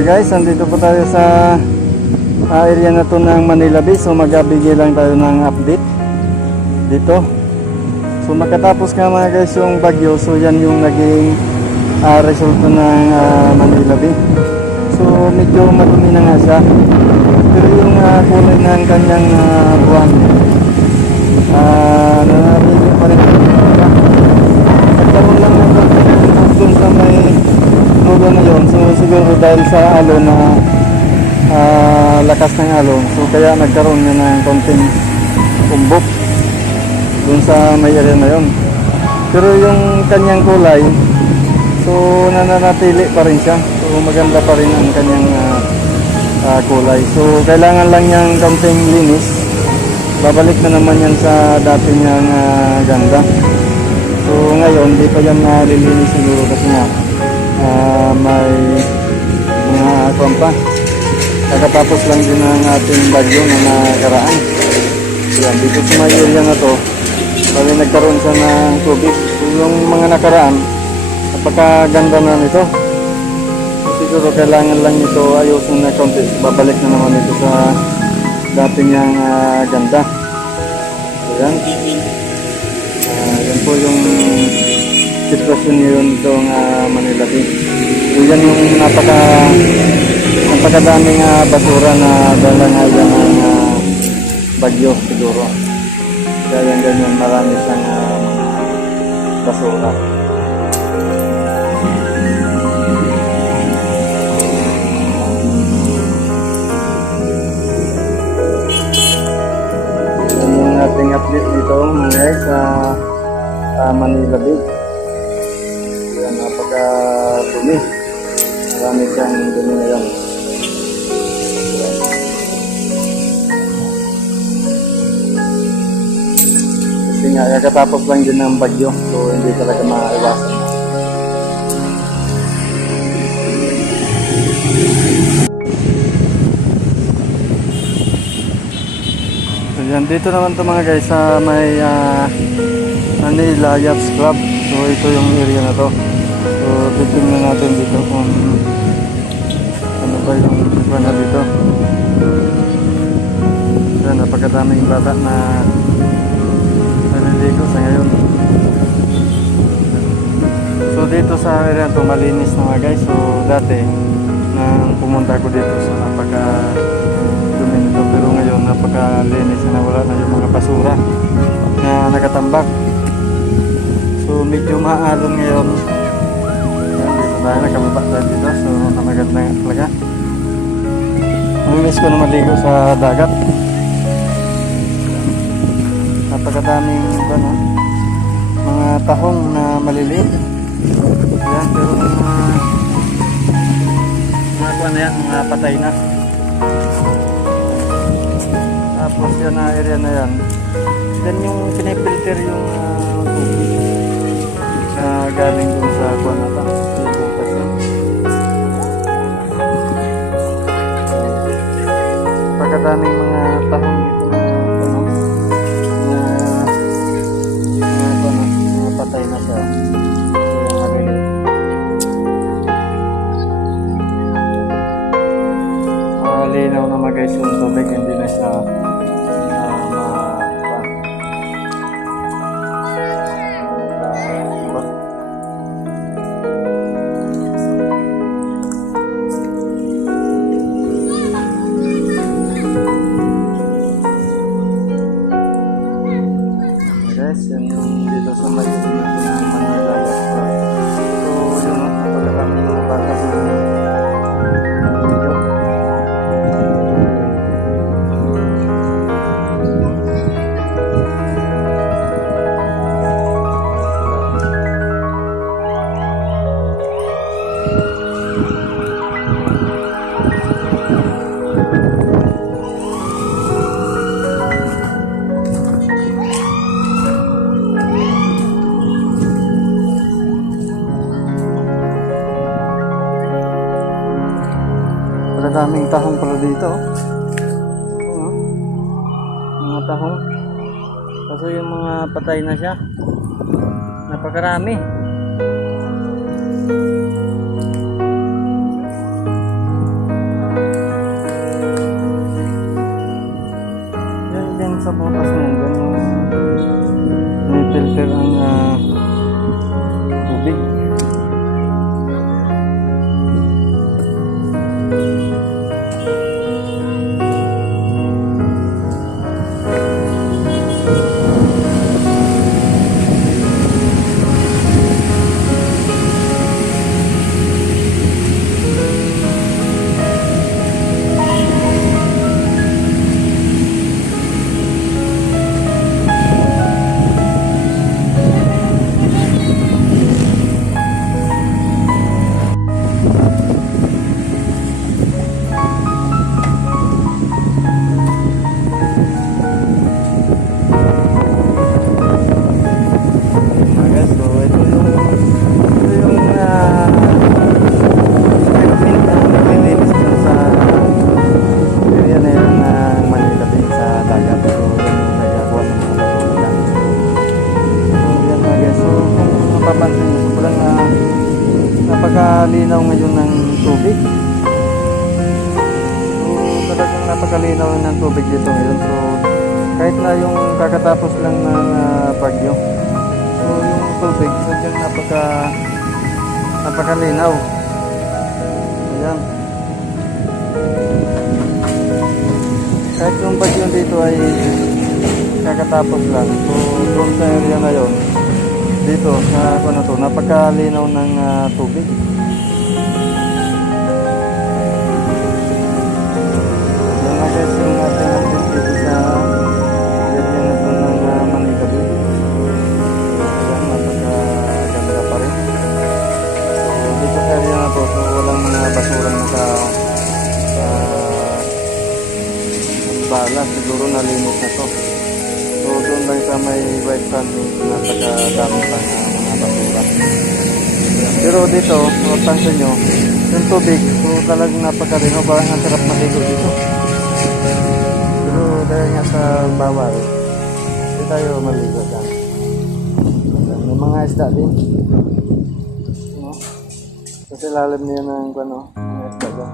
mga guys, andito po tayo sa ah, area na to ng Manila Bay. So magbibigay lang tayo ng update dito. So makatapos nga mga guys yung bagyo, so yan yung naging ah, resulta ng ah, Manila Bay. So medyo marumi na nga siya. Pero yung ah, kulay ng kanyang ah, buwan, ah, nananatili pa rin nagkaroon lang ng konting dun sa may lulo na yun. So siguro dahil sa alon na ah, lakas ng alon, so kaya nagkaroon na ng konting umbok dun sa may area na yun. Pero yung kanyang kulay, so nananatili pa rin siya. So maganda pa rin ang kanyang ah, ah, kulay. So kailangan lang niyang konting linis. Babalik na naman yan sa dati niyang ah, ganda. So ngayon, di pa yan nalilinis siguro kasi nga ah, may mga kwan pa. Kakatapos lang din ang ating bagyo na nakaraan. Yan, dito sa may area na to, bali nagkaroon siya ng tubig. So, yung mga nakaraan, napakaganda na nito. So, siguro kailangan lang ito ayusin na konti. Babalik na naman ito sa dati niyang ah, ganda. So yan. Ah, yan po yung sitwasyon ngayon itong uh, Manila Bay. So yan yung napaka napakadaming ah, basura na dala nga yan ng ah, bagyo siguro. Kaya yan ganyan marami siyang mga basura. Yung ating update dito mga guys sa ah, Manila Bay. Dumi. Marami siyang dumi na yan. Kasi nga, kakatapos lang din ng bagyo. So, hindi talaga maiwasan. So yan, dito naman to mga guys sa may ah, Manila Yachts Club. So ito yung area na to. So titingnan natin dito kung ano ba yung iba na dito. Yan, napakadaming bata na naliligo sa ngayon. So dito sa area to malinis na guys. So dati nang pumunta ko dito so napaka dumi nito pero ngayon napakalinis na wala na yung mga basura na nakatambak. So medyo maalon ngayon. Tayo nakababa tayo dito. So namaganda nga talaga. Namimiss ko na maligo sa dagat. Napakadaming ano, mga tahong na maliliit. Yan, pero mga mga kuha na yan, mga patay na. Tapos yan na area na yan. Then yung pinipilter yung ah, tubig na galing dun sa kuha Pagkadaming mga tahong dito na ano, na kuha na, mga patay na siya. Malinaw na mga guys yung tubig hindi na siya Daming tahong pala dito. Oh. oh. Mga tahong. Kaso yung mga patay na siya. Napakarami. Yan din sa butas niyan. Ganyan. May filter ang uh, napakalinaw ng tubig dito ngayon. So kahit na yung kakatapos lang ng ah, bagyo. So yung tubig, sadyang napaka napakalinaw. Ayan. Kahit yung bagyo dito ay kakatapos lang. So doon sa area na dito sa ano to, napakalinaw ng ah, tubig. White sand, napakadami pa na mga basura. Pero dito, kung pansin nyo, yung tubig, so talagang napakalino. Parang ang sarap maligo dito. Pero dahil nga sa bawal, hindi tayo maligo dyan. May mga isda din. No? Kasi lalim niya ng ano, mga isda dyan.